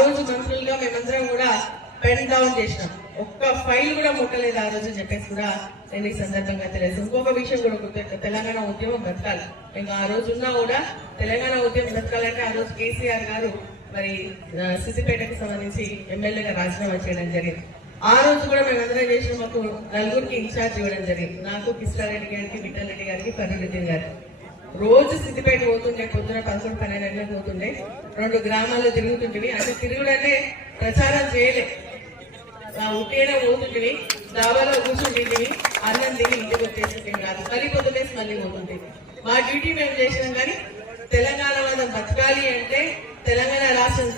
రోజు మంత్రులుగా మేమందరం కూడా పెన్ డౌన్ చేసినాం. ఒక్క ఫైల్ కూడా ముట్టలేదు ఆ రోజు చెప్పేసి కూడా నేను ఈ సందర్భంగా తెలియదు. ఇంకొక విషయం కూడా తెలంగాణ ఉద్యమం బతకాలి. ఇంకా ఆ రోజు ఉన్నా కూడా తెలంగాణ ఉద్యమం బతకాలంటే ఆ రోజు కేసీఆర్ గారు మరి సిద్దిపేటకు సంబంధించి ఎమ్మెల్యేగా రాజీనామా చేయడం జరిగింది. ఆ రోజు కూడా మేమందరం చేసిన మాకు నలుగురికి ఇన్ఛార్జ్ ఇవ్వడం జరిగింది. నాకు కిష్టారెడ్డి గారికి, విఠల్ రెడ్డి గారికి, ఫరీదుద్దీన్ గారికి. రోజు సిద్దిపేట పోతుండే, పొద్దున 11-12 గంటలకు పోతుండే, 2 గ్రామాల్లో తిరుగుతుంటివి. అంటే తిరుగుడంటే ప్రచారం చేయలే, ఉట్టేనే పోతుంటివి, దాబాలో కూర్చుంటుంటివి, అన్నం తిని ఇంటికి వచ్చేసింది కాదు, మళ్ళీ పొద్దులేసి మళ్ళీ పోతుంటేవి. మా డ్యూటీ మేము చేసినాం. కానీ తెలంగాణ వాదం బతకాలి అంటే, తెలంగాణ రాష్ట్రం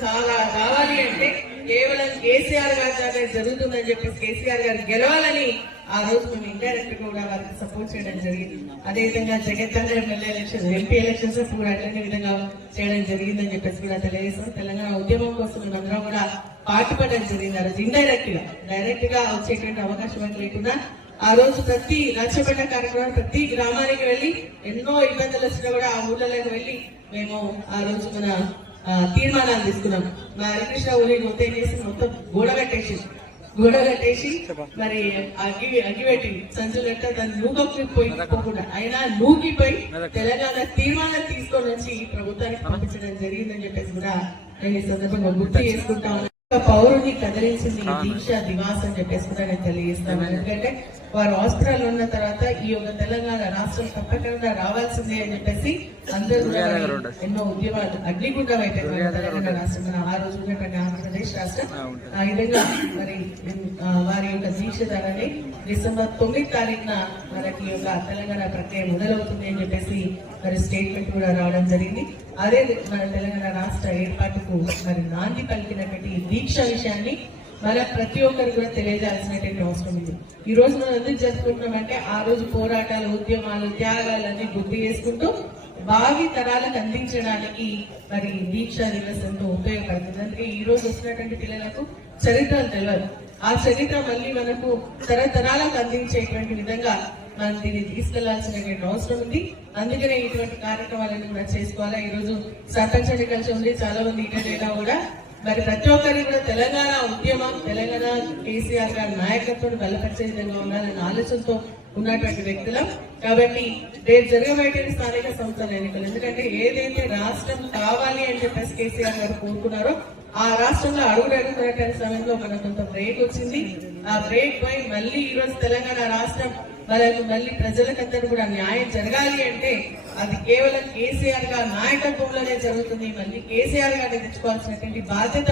రావాలి అంటే కేవలం కేసీఆర్ గారి ద్వారా జరుగుతుందని చెప్పేసి కేసీఆర్ గారు గెలవాలని ఆ రోజు మేము ఇండైరెక్ట్ కూడా వారికి సపోర్ట్ చేయడం జరిగింది. అదేవిధంగా జగత్తంగా ఎమ్మెల్యే ఎలక్షన్, ఎంపీ ఎలక్షన్స్ కూడా అట్లనే విధంగా చేయడం జరిగిందని చెప్పేసి కూడా తెలియజేస్తాం. తెలంగాణ ఉద్యమం కోసం మేమందరం కూడా పాటుపడడం జరిగింది. ఆ రోజు ఇండైరెక్ట్ గా, డైరెక్ట్ గా వచ్చేటువంటి అవకాశం లేకుండా ఆ రోజు ప్రతి లక్ష్యపడ్డ కార్యక్రమం ప్రతి గ్రామానికి వెళ్లి ఎన్నో ఇబ్బందులు వచ్చినా కూడా ఆ ఊళ్ళలోకి వెళ్లి మేము ఆ రోజు మన తీర్మానాలు తీసుకున్నాం. మా హరికృష్ణ ఊరి మొత్తం ఏం చేసి మొత్తం గోడ కట్టేసి మరి అగిపెట్టి సంచులెట్ట దాన్ని నూకపోకుండా అయినా నూకిపోయి తెలంగాణ తీర్మానం తీసుకొని వచ్చి ప్రభుత్వానికి పంపించడం జరిగిందని చెప్పేసి కూడా నేను ఈ సందర్భంగా గుర్తు చేసుకుంటా ఉన్నాను. పౌరుని కదిలించింది దీక్ష దివాస్ అని చెప్పేసి కూడా నేను తెలియజేస్తాను. ఎందుకంటే వారు హాస్పిటల్ ఉన్న తర్వాత ఈ యొక్క తెలంగాణ రాష్ట్రం తప్పకుండా రావాల్సిందే అని చెప్పేసి అందరూ కూడా ఎన్నో ఉద్యమాలు అగ్నిగుండం అయిపోయింది తెలంగాణ రాష్ట్రం. ఆ రోజు ఉన్నటువంటి ఆంధ్రప్రదేశ్ రాష్ట్రం ఆ విధంగా మరి వారి యొక్క దీక్ష ద్వారానే డిసెంబర్ 9వ తారీఖున మనకి యొక్క తెలంగాణ ప్రక్రియ మొదలవుతుంది అని చెప్పేసి మరి స్టేట్మెంట్ కూడా రావడం జరిగింది. అదే మన తెలంగాణ రాష్ట్ర ఏర్పాటుకు మరి నాంది పలికినటువంటి దీక్ష విషయాన్ని మన ప్రతి ఒక్కరు కూడా తెలియజేయాల్సినటువంటి అవసరం ఉంది. ఈ రోజు మనం ఎందుకు జరుపుకుంటున్నామంటే ఆ రోజు పోరాటాలు, ఉద్యమాలు, త్యాగాలన్నీ గుర్తు చేసుకుంటూ భావి తరాలకు అందించడానికి మరి దీక్ష దివస్ ఎంతో ఉపయోగపడుతుంది. అందుకే ఈ రోజు వస్తున్నటువంటి పిల్లలకు చరిత్రలు తెలియదు. ఆ చరిత్ర మళ్ళీ మనకు తరతరాలకు అందించేటువంటి విధంగా మనం దీన్ని తీసుకెళ్లాల్సినటువంటి అవసరం ఉంది. అందుకనే ఇటువంటి కార్యక్రమాలను కూడా చేసుకోవాలా. ఈ రోజు సర్పంచ్ ఎన్నికలు ఉంది, చాలా మంది ఇటైనా కూడా మరి ప్రతి ఒక్కరికి కూడా తెలంగాణ ఉద్యమం, తెలంగాణ కేసీఆర్ గారి నాయకత్వం బలపరిచే విధంగా ఉండాలన్న ఆలోచనతో ఉన్నటువంటి వ్యక్తులం. కాబట్టి రేపు జరగబోయేటువంటి స్థానిక సంస్థల ఎన్నికలు, ఎందుకంటే ఏదైతే రాష్ట్రం కావాలి అని చెప్పేసి కేసీఆర్ గారు కోరుకున్నారో ఆ రాష్ట్రంలో అడుగుతున్నటువంటి సమయంలో మనకు కొంత బ్రేక్ వచ్చింది. ఆ బ్రేక్ పోయి మళ్ళీ ఈ రోజు తెలంగాణ రాష్ట్రం వాళ్ళకు మళ్ళీ ప్రజలకందరూ కూడా న్యాయం జరగాలి అంటే అది కేవలం కేసీఆర్ గారి నాయకత్వంలోనే జరుగుతుంది. మళ్ళీ కేసీఆర్ గారిని తెచ్చుకోవాల్సినటువంటి బాధ్యత